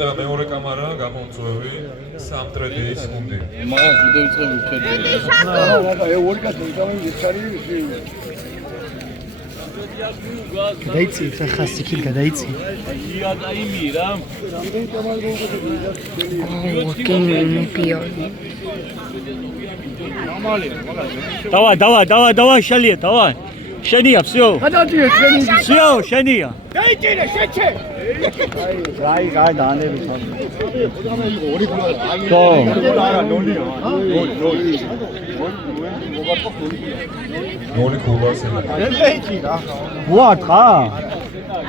დაიწყება მეორე კამარა, გამოუწვევი სამტრედიის გუნდი. მაგას ვიდეო ვიწყები ვჩერდები. ორი კაცი გამიგეჩარი გადაიცი ხასი კი გადაიცი давай шалия давай шения всё всё шения დაიჭირე შეჩე აი დაანები ორი ქულა არა ნოლია ნოლი ქულას დაიჭირა ვათხა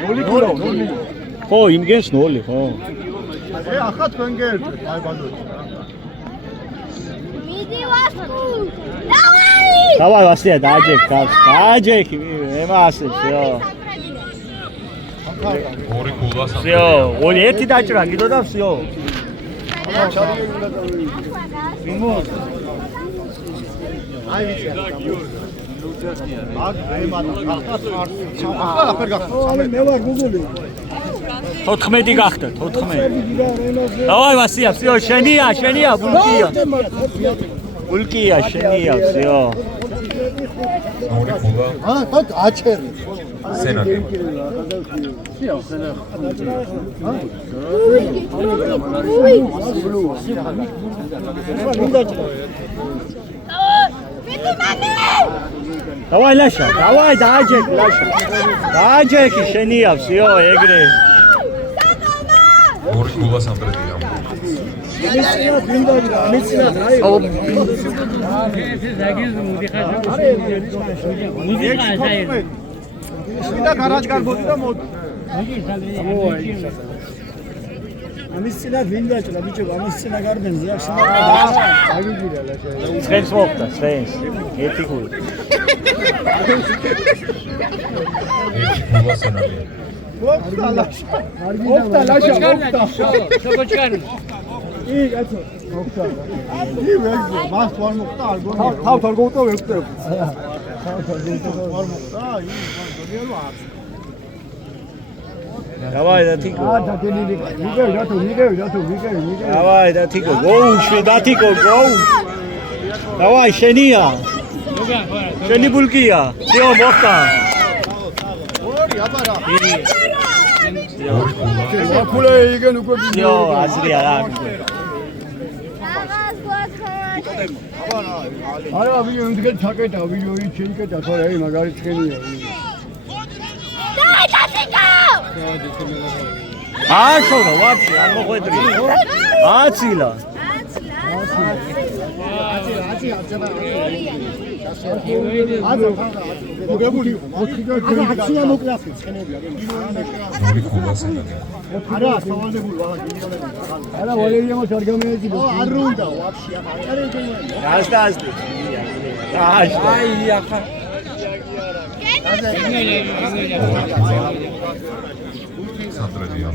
ნოლი ქულა ხო იმგენს ნოლი ხო ახლა თქვენ გერთვით აი ბადოჩი მიდი ვასკუ დავაი давай ვასია დააჯექი ემასე всё ორი ქულა всё ორი ერთი დაჭრა კიდო და всё აი ვიცი მე ვარ გუგული 14 გახდა 14 давай ვასია всё შენია ბულკია შენია всё ორი ქულა აჩერი სენაკი давай лаша давай დააჯექი შენია всё ეგრე ორი ქულა სამტრედია შიდა გარაჟ გარბოდი და მოდი ამის წინა ვინ დაჭრა ბიჭო ამის წინა გარბენზე აქ შიდა აგიგირა ლაშა სენს მოხდა სენს ერთი გული ქულა სენაკი მოხდა ლაშა შობოჩკარი ი კაცო მოხდა ი ვეგზო მას ვარ მოხდა არ გონია თავ გოუტო ვეკვდებ ვარ მოხდა ი გონია არ давай да тико давай да тико гоу давай შენია შენი ბულკია всё მოხდა ორი აბარა ორი ქულა ქულე იგენ უკვე всё აზრი არა არა ვიდეო იმდგენ ჩაკეტა ვიდეო შეიკეტა თორე აი მაგარი ცხენია აშორა ვაფშე არ მოხვედრი აცილა მოგებული 4 მოკლაფი ცხენებია ორი ქულა სენაკი არა სავალდებული არა ვალერია მას არ გამეეძიბო არ უნდა ვაფშე ახლა აი ახლა სამტრედია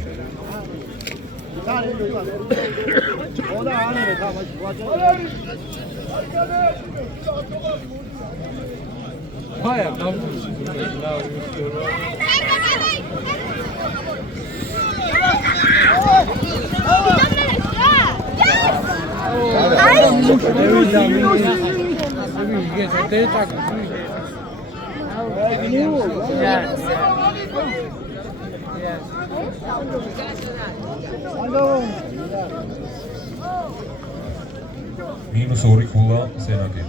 მინუს ორი ქულა სენაკი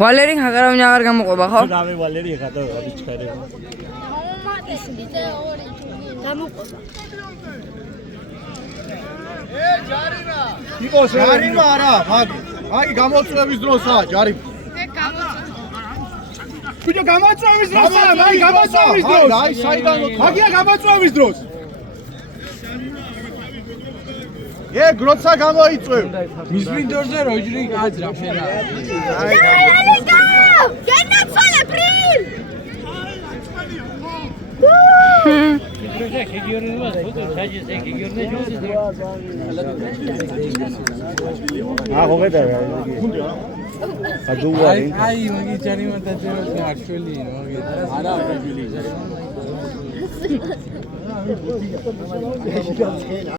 ვალერი ხაგარავინ აღარ გამოყვება ხო? დავე ვალერი ხადა ბიჭქარე ჯარიმა არა მაგი გამოწვევის დროსაა ჯარი ბიჭო გამოწვევის დროსაა მაგი გამოწვევის დროს აი საიდან მაგია გამოწვევის დროს გროცა გამოიწვევ მის მინდორზე როჯრი გაძრა შენა აი გენაცვალე პრილ აი მაგი ჯარიმა დაწერა არჩველი მაგე არა არჩველი Yes.